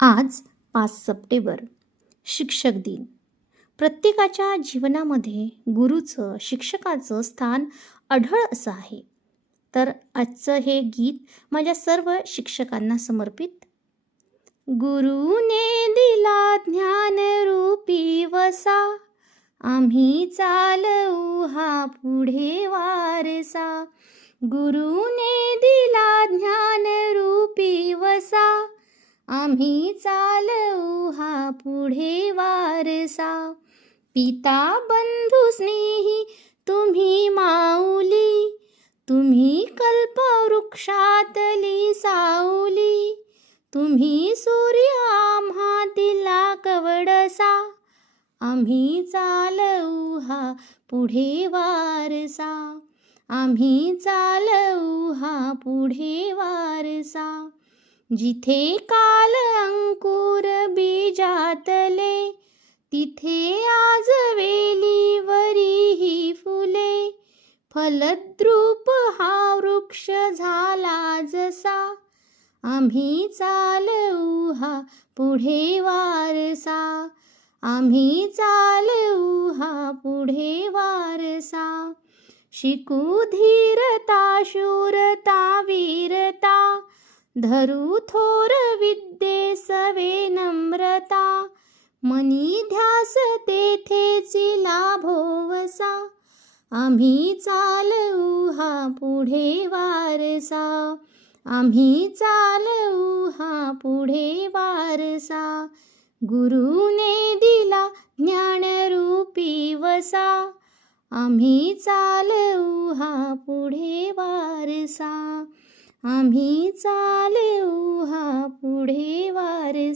आज पाच सप्टेंबर शिक्षक दिन. प्रत्येकाच्या जीवनामध्ये गुरुचं शिक्षकाचं स्थान अढळ असं आहे. तर आजचं हे गीत माझ्या सर्व शिक्षकांना समर्पित. गुरुने दिला ज्ञान रूपी वसा आम्ही चालवू हा पुढे वारसा. गुरुने दिला आम्ही चालऊ हा पुढे वारसा. पिता बंधू स्नेही तुम्ही माऊली. तुम्ही कल्पवृक्षातली सावली तुम्ही सूर्य आम्हा तिला कवडसा. आम्ही चालवू हा पुढे वारसा. आम्ही चालवू हा पुढे वारसा. जिथे काल अंकुर बीजातले तिथे आज वेलीवरी ही फुले. फलद्रूप हा वृक्ष झाला जसा आम्ही चालवू हा पुढे वारसा. आम्ही चालऊ हा पुढे वारसा. शिकू धीरता शूरता वीरता धरू थोर विद्ये सवे नम्रता मनी ध्यास तेथेची लाभोवसा आम्ही चालऊ हा पुढे वारसा आम्ही चालऊ हा पुढे वारसा गुरुने दिला ज्ञानरूपी वसा आम्ही चालऊ हा पुढे वारसा. आम्ही चालेऊ हा पुढे वारस.